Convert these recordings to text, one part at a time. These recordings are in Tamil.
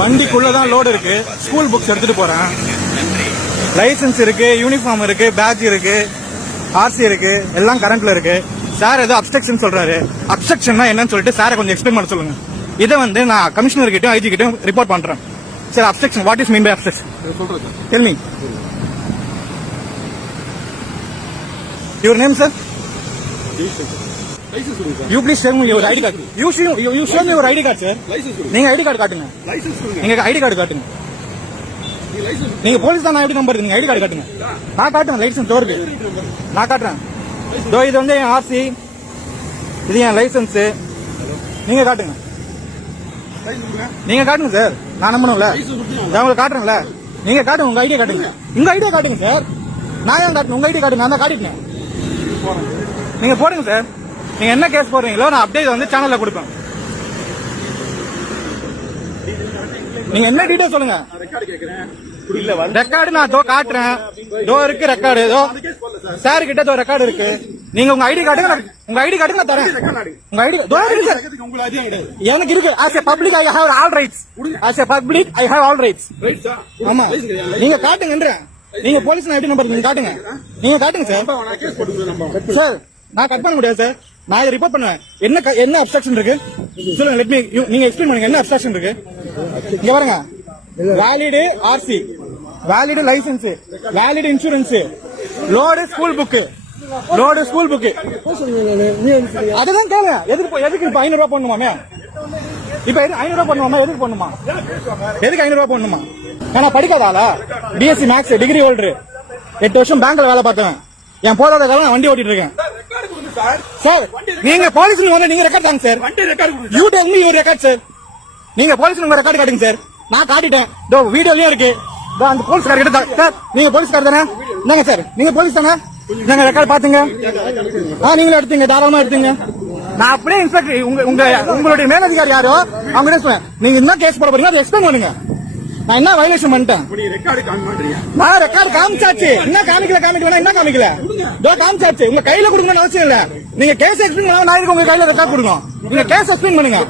வண்டிக்குள்ளதான் லோடு இருக்கு. ஸ்கூல் புக்ஸ் எடுத்துட்டு போறேன். லைசன்ஸ் இருக்கு, யூனிஃபார்ம் இருக்கு, பேட்ச் இருக்கு, ஆர்சி இருக்கு, எல்லாம் கரண்ட்ல இருக்கு. சார் ஏதோ அப்ஸ்ட்ரக்ஷன் சொல்றாரு. அப்ஸ்ட்ரக்ஷன் என்னன்னு சொல்லிட்டு சாரை கொஞ்சம் எக்ஸ்பிளைன் பண்ண சொல்லுங்க. இதை நான் கமிஷனர் கிட்டயும் ஐஜி கிட்டயும் ரிப்போர்ட் பண்றேன். Sir obstruction, what is mean by obstruction? Tell me. Your name sir? You please show me your ID card. You show me your ID card, sir. நீங்க ஐடி கார்டு காட்டுங்க. நீங்க ஐடி கார்டு காட்டுங்க. நீங்க போலீஸ் தான் ஐடி நம்பர். நீங்க ஐடி கார்டு காட்டுங்க. நான் காட்டுறேன் லைசன்ஸ் டோருக்கு. நான் காட்டுறேன். இது வந்து என் ஆர்சி, இது என் லைசன்ஸ். நீங்க காட்டுங்க. நீங்க காட்டுங்க சார். நான் நம்பணும்ல. உங்களுக்கு காட்டுறேன்ல. நீங்க காட்டுங்க, உங்க ஐடியா காட்டுங்க. உங்க ஐடியா காட்டுங்க சார். நான் ஏன் காட்டணும்? உங்க ஐடி காட்டுங்க. நான் தான் காட்டிட்டேன். நீங்க போடுங்க சார். நீங்க என்ன கேஸ் போடுறீங்களோ நான் அப்டேட் வந்து சேனல்ல கொடுப்பேன். நீங்க என்ன டீடைல் சொல்லுங்க. ரெக்கார்டு நான் காட்டுறேன். இருக்கு ரெக்கார்டு. சார் கிட்ட ரெக்கார்டு இருக்கு. நீங்க உங்க ஐடி காட்டுங்க. உங்க ஐடி காட்டுங்க, நான் தரேன். உங்க ஐடி எனக்கு இருக்கு. As a public I have all rights. As a public I have all rights. ஆமா, நீங்க காட்டுங்க. நீங்க போலீஸ் ஐடி நம்பர் நீங்க காட்டுங்க. நீங்க காட்டுங்க சார். சார் நான் கட் பண்ண முடியாது சார். நான் இதை ரிப்போர்ட் பண்ணுவேன். என்ன அப்ஸ்ட்ரக்ஷன் இருக்கு சொல்லுங்க. லெட் மீ, நீங்க எக்ஸ்பிளைன் பண்ணுங்க. என்ன அப்ஸ்ட்ரக்ஷன் இருக்கு? இங்க பாருங்க. Valid RC, valid licence, valid insurance, load school book, load school book. அதுதான் கேளுங்க. எதுக்கு இப்ப 500 ரூபாய் போடணுமாமே? இப்ப 500 ரூபாய் பண்ணுமா? எதுக்கு பண்ணுமா? எதுக்கு 500 ரூபாய் போடணுமா? ஏன்னா படிக்காதால பிஎஸ்சி மேக்ஸ் டிகிரி ஹோல்டர், 8 வருஷம் பேங்க்ல வேலை பார்த்தேன். என் போதாத காலம் நான் வண்டி ஓட்டிட்டு இருக்கேன். சார் நீங்க போலீஸ் நீங்க ரெக்கார்ட் தாங்க sir. You tell me your record sir. நீங்க போலீஸ் உங்க ரெக்கார்டு காட்டுங்க சார். நான் காட்டிட்டேன். வீடியோலயும் இருக்கு. அந்த போலீஸ்கார கிட்ட சார். நீங்க போலீஸ்கார தானே? என்னங்க சார், நீங்க போலீஸ் தானே? நாங்க ரெக்கார்டு பாத்துங்க. நீங்களும் எடுத்தீங்க, தாராளமா எடுத்தீங்க. நான் அப்படியே இன்ஸ்பெக்டர் உங்களுடைய மேலதிகாரி யாரோ அவங்க சொல்லுவேன். நீங்க என்ன கேஸ் போட போறீங்க அதை எக்ஸ்பிளைன் பண்ணுங்க. நான் என்ன வயலேஷன் பண்ணிட்டேன்? நான் ரெக்கார்டு காமிச்சாச்சு. என்ன காமிக்கல என்ன காமிக்கல? காமிச்சாச்சு. உங்க கையில கொடுக்கணும்னு அவசியம் இல்ல. நீங்க கேஸ் எக்ஸ்பிளைன் பண்ணா நான் உங்க கையில ரெக்கார்ட் கொடுக்கணும். நீங்க கேஸ் எக்ஸ்பிளைன் பண்ணுங்க.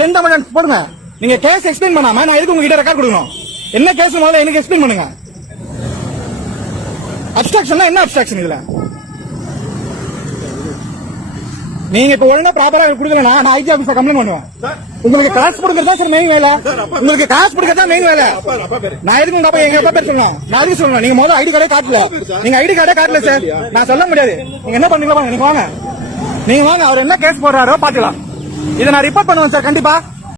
செந்தமிழன் போடுங்க. நீங்க கேஸ் எக்ஸ்பிளைன் பண்ணாம நான் எதுக்கு உங்ககிட்ட ரெக்கார்ட் கொடுக்கணும்? என்ன கேஸ் முதல்ல எனக்கு எக்ஸ்பிளைன் பண்ணுங்க. அப்ஸ்ட்ரக்ஷன் என்ன அப்ஸ்ட்ரக்ஷன் இதுல? நீங்க இப்ப ஒழுங்கா ப்ராப்பரா கொடுக்கலன்னா நான் ஐஜி ஆபீஸ்ல கம்ப்ளைண்ட் பண்ணுவேன். உங்களுக்கு காசு கொடுக்கறதா சார் மெயின் வேலை. உங்களுக்கு காசு கொடுக்கறதா மெயின் வேலை. நான் எதுக்கு உங்க அப்பா எங்க அப்பா பேர் சொல்லணும்? நான் எதுக்கு சொல்லணும்? நீங்க முதல்ல ஐடி கார்டே காட்டல. நீங்க ஐடி கார்டே காட்டல சார். நான் சொல்ல முடியாது. நீங்க என்ன பண்ணீங்களா? நீங்க வாங்க. அவர் என்ன கேஸ் போடுறாரோ பாத்துக்கலாம். இதை நான் ரிப்போர்ட் பண்ணுவேன் சார் கண்டிப்பா.